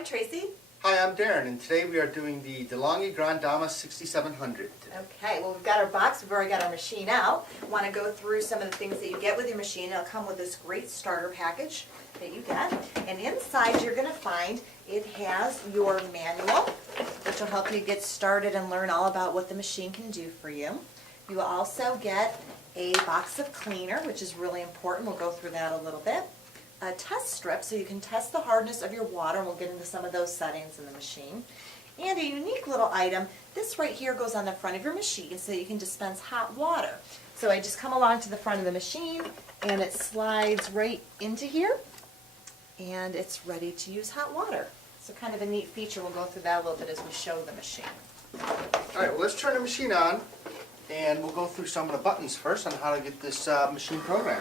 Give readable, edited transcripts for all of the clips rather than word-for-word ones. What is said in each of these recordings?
I'm Tracy. Hi, I'm Darren, and today we are doing the DeLonghi GranDama 6700. Okay, well we've got our box, we've already got our machine out. Want to go through some of the things that you get with your machine. It'll come with this great starter package that you get. And inside you're going to find it has your manual, which will help you get started and learn all about what the machine can do for you. You will also get a box of cleaner, which is really important. We'll go through that a little bit. A test strip so you can test the hardness of your water, and we'll get into some of those settings in the machine. And a unique little item, this right here goes on the front of your machine so you can dispense hot water. So I just come along to the front of the machine and it slides right into here and it's ready to use hot water. So kind of a neat feature. We'll go through that a little bit as we show the machine. Alright, well let's turn the machine on and we'll go through some of the buttons first on how to get this machine programmed.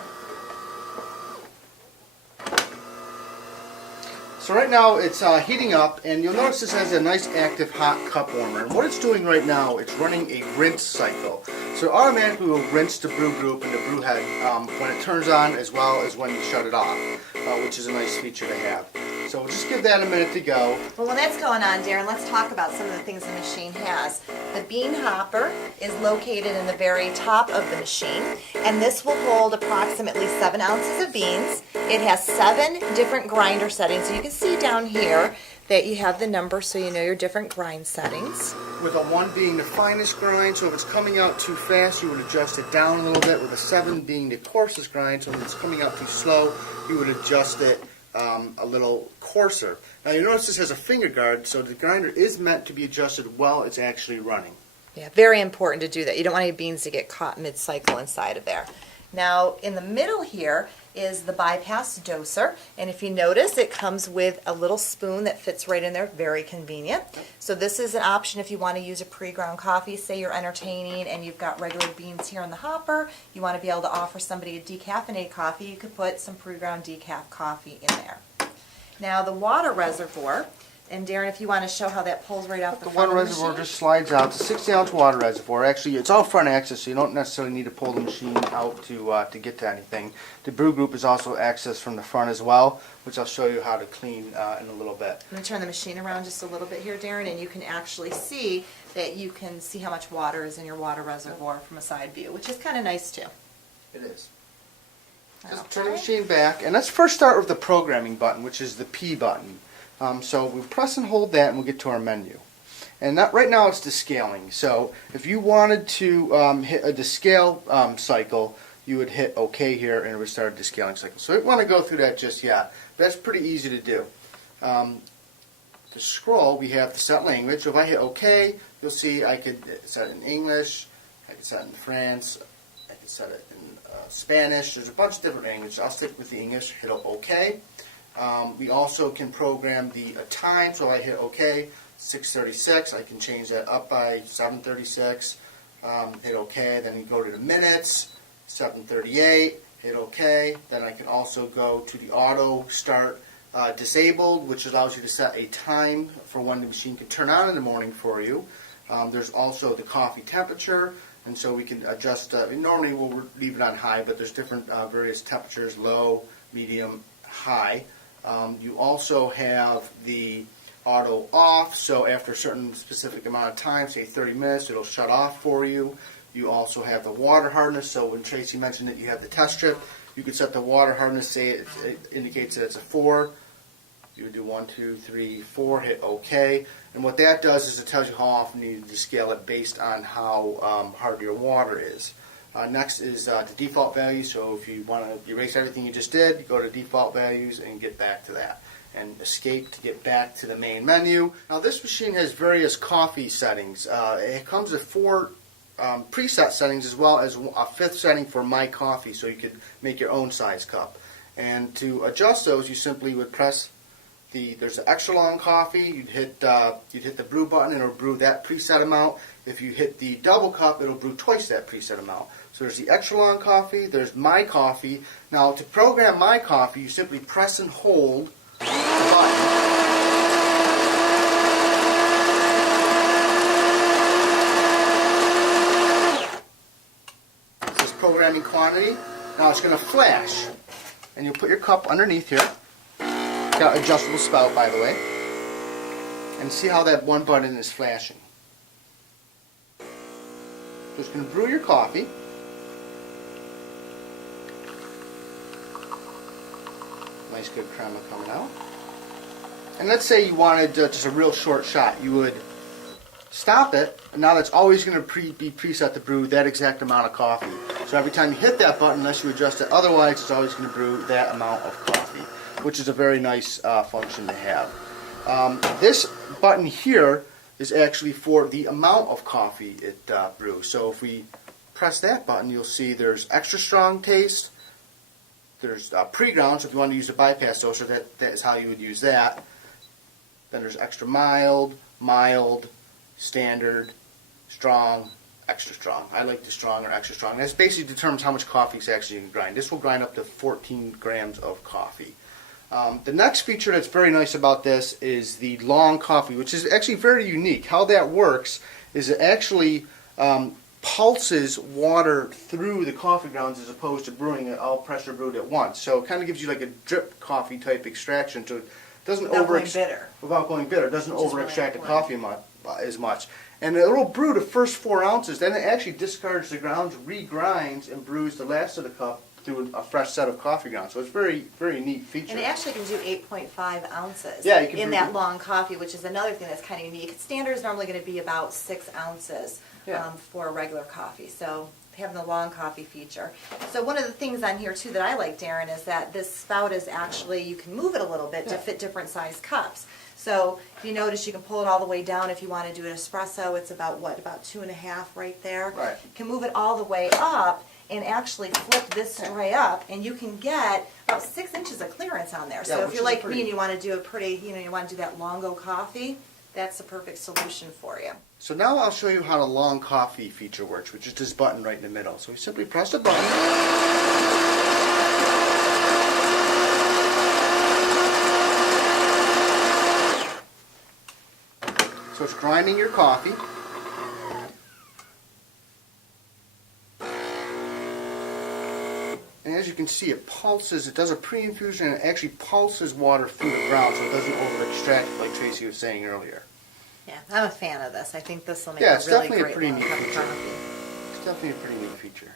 So right now it's heating up, and you'll notice this has a nice active hot cup warmer. And what it's doing right now, it's running a rinse cycle. So it automatically will rinse the brew group and the brew head when it turns on, as well as when you shut it off, which is a nice feature to have. So we'll just give that a minute to go. Well, when that's going on, Darren, let's talk about some of the things the machine has. The bean hopper is located in the very top of the machine, and this will hold approximately 7 ounces of beans. It has 7 different grinder settings. So you can see down here that you have the number so you know your different grind settings. With a 1 being the finest grind, so if it's coming out too fast, you would adjust it down a little bit. With a 7 being the coarsest grind, so if it's coming out too slow, you would adjust it a little coarser. Now you notice this has a finger guard, so the grinder is meant to be adjusted while it's actually running. Yeah, very important to do that. You don't want any beans to get caught mid-cycle inside of there. Now in the middle here is the bypass doser, and if you notice it comes with a little spoon that fits right in there, very convenient. So this is an option if you want to use a pre-ground coffee. Say you're entertaining and you've got regular beans here in the hopper, you want to be able to offer somebody a decaffeinated coffee, you could put some pre-ground decaf coffee in there. Now the water reservoir, and Darren, if you want to show how that pulls right off the front of the machine. The water reservoir just slides out. It's a 60-ounce water reservoir. Actually, it's all front access, so you don't necessarily need to pull the machine out to get to anything. The brew group is also accessed from the front as well, which I'll show you how to clean in a little bit. I'm going to turn the machine around just a little bit here, Darren, and you can actually see that you can see how much water is in your water reservoir from a side view, which is kind of nice too. It is. Just turn the machine back, and let's first start with the programming button, which is the P button. So we press and hold that and we'll get to our menu. And that, right now it's the scaling. So if you wanted to hit a descale cycle, you would hit OK here and it would start a descaling cycle. So we don't want to go through that just yet. That's pretty easy to do. To scroll, we have the set language. So if I hit OK, you'll see I could set it in English, I could set it in France, I could set it in Spanish. There's a bunch of different languages. I'll stick with the English, hit OK. We also can program the time, so I hit OK, 6:36. I can change that up by 7:36. Hit OK. Then we go to the minutes, 7:38. Hit OK. Then I can also go to the auto start disabled, which allows you to set a time for when the machine can turn on in the morning for you. There's also the coffee temperature, and so we can adjust. Normally we'll leave it on high, but there's different various temperatures: low, medium, high. You also have the auto off, so after a certain specific amount of time, say 30 minutes, it'll shut off for you. You also have the water hardness, so when Tracy mentioned that you have the test strip, you could set the water hardness, say it indicates that it's a 4. You would do 1, 2, 3, 4, hit OK. And what that does is it tells you how often you need to scale it based on how hard your water is. Next is the default value, so if you want to erase everything you just did, you go to default values and get back to that. And escape to get back to the main menu. Now this machine has various coffee settings. It comes with 4 preset settings as well as a 5th setting for My Coffee, so you could make your own size cup. And to adjust those, you simply would press there's an extra long coffee, you'd hit the brew button and it'll brew that preset amount. If you hit the double cup, it'll brew twice that preset amount. So there's the extra long coffee, there's My Coffee. Now to program My Coffee, you simply press and hold the button. This is programming quantity. Now it's going to flash, and you'll put your cup underneath here. Got adjustable spout, by the way. And see how that one button is flashing. So it's going to brew your coffee. Nice good crema coming out. And let's say you wanted just a real short shot. You would stop it, and now that's always going to be preset to brew that exact amount of coffee. So every time you hit that button, unless you adjust it otherwise, it's always going to brew that amount of coffee, which is a very nice function to have. This button here is actually for the amount of coffee it brews. So if we press that button, you'll see there's extra strong taste, there's pre-ground, so if you want to use the bypass toaster, that is how you would use that. Then there's extra mild, mild, standard, strong, extra strong. I like the strong or extra strong. That basically determines how much coffee it's actually going to grind. This will grind up to 14 grams of coffee. The next feature that's very nice about this is the long coffee, which is actually very unique. How that works is it actually pulses water through the coffee grounds as opposed to brewing it all pressure brewed at once. So it kind of gives you like a drip coffee type extraction. So it doesn't Without going bitter. Without going bitter. It doesn't Which is over really extract the important. coffee as much. And it'll brew the first 4 ounces, then it actually discards the grounds, regrinds, and brews the last of the cup through a fresh set of coffee grounds. So it's very, very neat feature. And it actually can do 8.5 ounces Yeah, you can in brew- that long coffee, which is another thing that's kind of unique. Standard is normally going to be about 6 ounces Yeah. for a regular coffee. So having the long coffee feature. So one of the things on here too that I like, Darren, is that this spout is actually, you can move it a little bit to Yeah. fit different size cups. So if you notice, you can pull it all the way down if you want to do an espresso. It's about, what, about 2.5 right there? Right. You can move it all the way up and actually flip this tray up, and you can get about 6 inches of clearance on there. Yeah, So if which you're is like pretty- me and you want to do a pretty, you want to do that longo coffee, that's the perfect solution for you. So now I'll show you how the long coffee feature works, which is this button right in the middle. So we simply press the button. So it's grinding your coffee. And as you can see, it pulses, it does a pre-infusion, and it actually pulses water through the ground so it doesn't over-extract like Tracy was saying earlier. Yeah, I'm a fan of this. I think this will make Yeah, a it's really definitely a great pretty long neat cup of feature. coffee. It's definitely a pretty neat feature.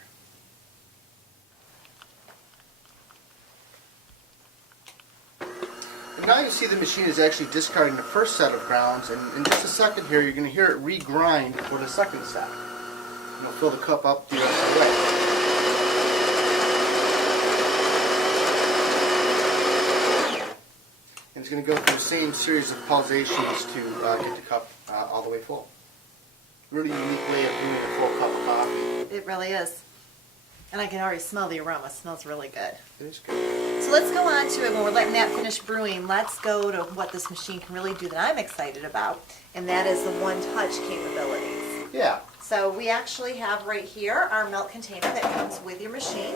And now you see the machine is actually discarding the first set of grounds, and in just a second here you're going to hear it regrind for the second set. And it'll fill the cup up the other way. And it's going to go through the same series of pulsations to get the cup all the way full. Really unique way of brewing a full cup of coffee. It really is. And I can already smell the aroma. It smells really good. It is good. So let's go on to it. When we're letting that finish brewing, let's go to what this machine can really do that I'm excited about, and that is the one-touch capabilities. Yeah. So we actually have right here our milk container that comes with your machine,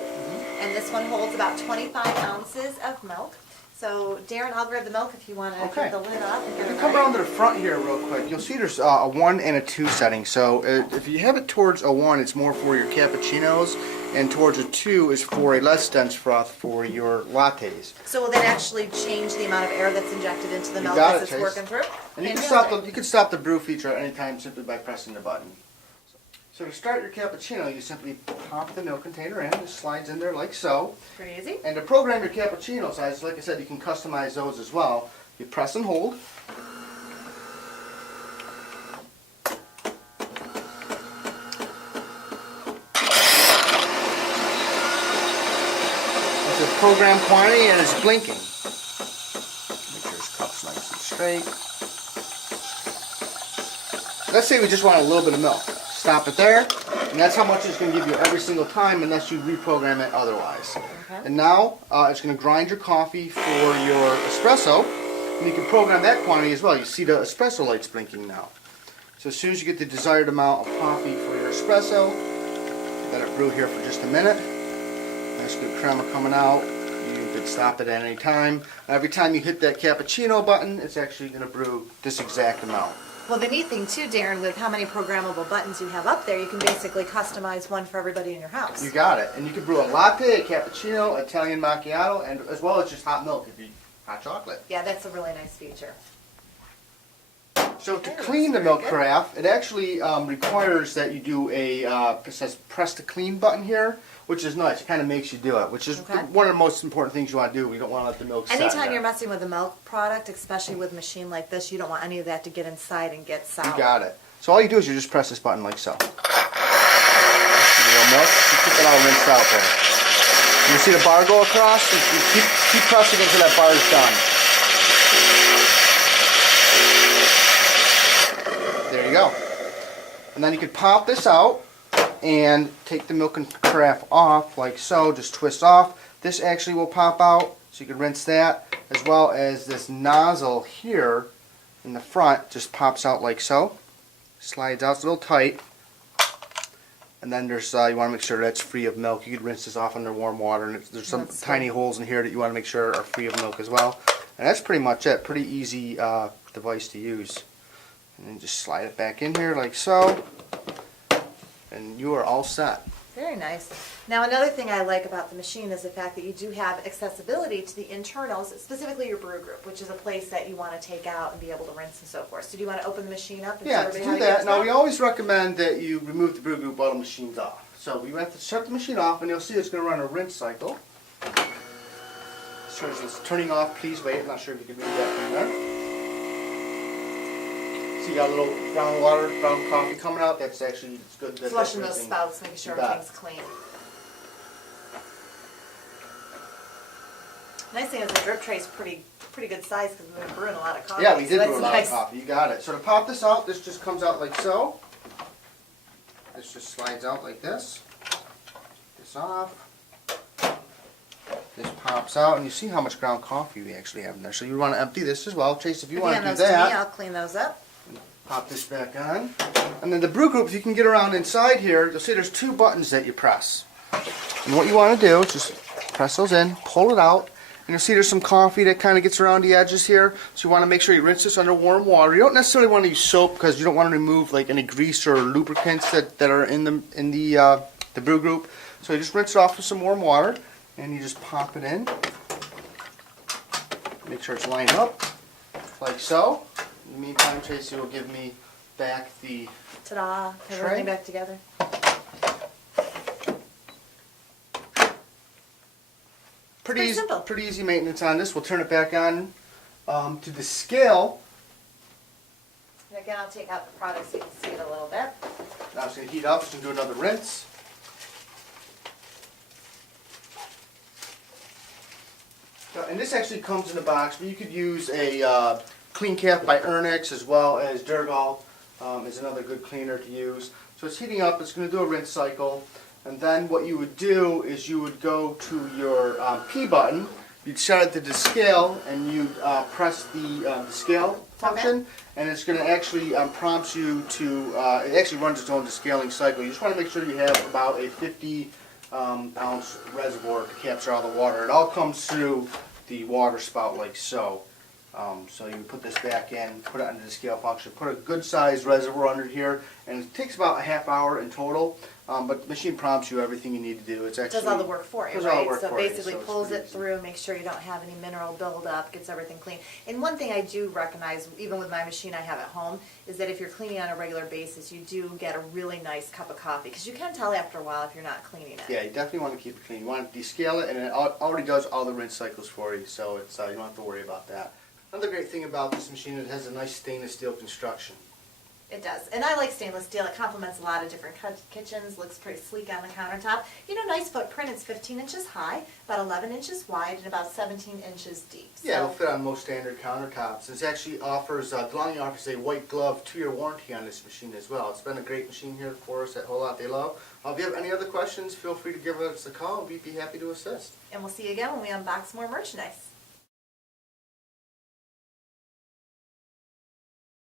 and this one holds about 25 ounces of milk. So Darren, I'll grab the milk if you want to Okay. get the lid up. And If get you it come ready. around to the front here real quick, you'll see there's a 1 and a 2 setting. So if you have it towards a 1, it's more for your cappuccinos, and towards a 2 is for a less dense froth for your lattes. So will that actually change the amount of air that's injected into the You milk got as it, it's Chase. working through? And you can Fantastic. stop the brew feature at any time simply by pressing the button. So to start your cappuccino, you simply pop the milk container in. It slides in there like so. Pretty easy. And to program your cappuccino size, like I said, you can customize those as well. You press and hold. It's a program quantity and it's blinking. Make sure this cup's nice and straight. Let's say we just want a little bit of milk. Stop it there, and that's how much it's going to give you every single time unless you reprogram it otherwise. Okay. And now it's going to grind your coffee for your espresso, and you can program that quantity as well. You see the espresso lights blinking now. So as soon as you get the desired amount of coffee for your espresso, let it brew here for just a minute. Nice good crema coming out. You can stop it at any time. Every time you hit that cappuccino button, it's actually going to brew this exact amount. Well, the neat thing too, Darren, with how many programmable buttons you have up there, you can basically customize one for everybody in your house. You got it. And you can brew a latte, a cappuccino, Italian macchiato, and as well as just hot milk if you hot chocolate. Yeah, that's a really nice feature. So to Okay, clean the looks milk very good. carafe, it actually requires that you do it says press to clean button here, which is nice. It kind of makes you do it, which is Okay. one of the most important things you want to do. We don't want to let the milk set Anytime there. you're messing with a milk product, especially with a machine like this, you don't want any of that to get inside and get sour. You got it. So all you do is you just press this button like so. Give it a little milk. You keep it all rinsed out there. You see the bar go across? You keep pressing until that bar is done. There you go. And then you could pop this out and take the milk and carafe off like so. Just twist off. This actually will pop out, so you can rinse that, as well as this nozzle here in the front just pops out like so. Slides out, it's a little tight. And then there's you want to make sure that's free of milk. You could rinse this off under warm water, and there's some That's tiny holes in here that you want to make sure are free of milk as well. And that's pretty much it. Pretty easy device to use. And then just slide it back in here like so, and you are all set. Very nice. Now, another thing I like about the machine is the fact that you do have accessibility to the internals, specifically your brew group, which is a place that you want to take out and be able to rinse and so forth. So do you want to open the machine up and show Yeah, to everybody how do to get that, to now we always recommend that you remove the brew group while the machine's off. So we have to shut the machine off, and you'll see it's going to run a rinse cycle. So it's turning off, please wait. I'm not sure if you can read that from there. See, you got a little brown water, brown coffee coming out. That's actually, it's good. That Flushing that's those rinsing. spouts, making sure You bet. everything's clean. Nice thing is the drip tray's pretty good size because we've been brewing a lot of coffee. Yeah, we so did that's brew a lot nice. of coffee. You got it. So to pop this out, this just comes out like so. This just slides out like this. This off. This pops out, and you see how much ground coffee we actually have in there. So you want to empty this as well. Chase, if you want to do Hand those to me, that, I'll clean those up. pop this back on. And then the brew group, if you can get around inside here, you'll see there's two buttons that you press. And what you want to do is just press those in, pull it out, and you'll see there's some coffee that kind of gets around the edges here. So you want to make sure you rinse this under warm water. You don't necessarily want to use soap because you don't want to remove like any grease or lubricants that are in the brew group. So you just rinse it off with some warm water, and you just pop it in. Make sure it's lined up like so. In the meantime, Tracy will give me back the Ta-da! Put Tray. everything back together. Pretty simple. Pretty easy maintenance on this. We'll turn it back on to the scale. And again, I'll take out the product so you can see it a little bit. Now it's going to heat up. It's going to do another rinse. And this actually comes in a box, but you could use a clean cap by Ernix as well as Durgal is another good cleaner to use. So it's heating up. It's going to do a rinse cycle. And then what you would do is you would go to your P button, you'd set it to the scale, and you'd press the scale function, and it's going to actually prompt you to, it actually runs its own descaling cycle. You just want to make sure you have about a 50 ounce reservoir to capture all the water. It all comes through the water spout like so. So you put this back in, put it under the scale function, put a good sized reservoir under here, and it takes about a half hour in total. But the machine prompts you everything you need to do. It's actually Does all the work for you, does all the right? work So for you, basically so it's pulls pretty it easy. through, makes sure you don't have any mineral buildup, gets everything clean. And one thing I do recognize, even with my machine I have at home, is that if you're cleaning on a regular basis, you do get a really nice cup of coffee. Because you can tell after a while if you're not cleaning it. Yeah, you definitely want to keep it clean. You want to descale it, and it already does all the rinse cycles for you, so it's you don't have to worry about that. Another great thing about this machine is it has a nice stainless steel construction. It does. And I like stainless steel. It complements a lot of different kitchens, looks pretty sleek on the countertop. You know, nice footprint. It's 15 inches high, about 11 inches wide, and about 17 inches deep. Yeah, it'll fit on most standard countertops. It actually offers, DeLonghi offers a white glove 2-year warranty on this machine as well. It's been a great machine here for us at Whole Lot They Love. If you have any other questions, feel free to give us a call. We'd be happy to assist. And we'll see you again when we unbox more merchandise.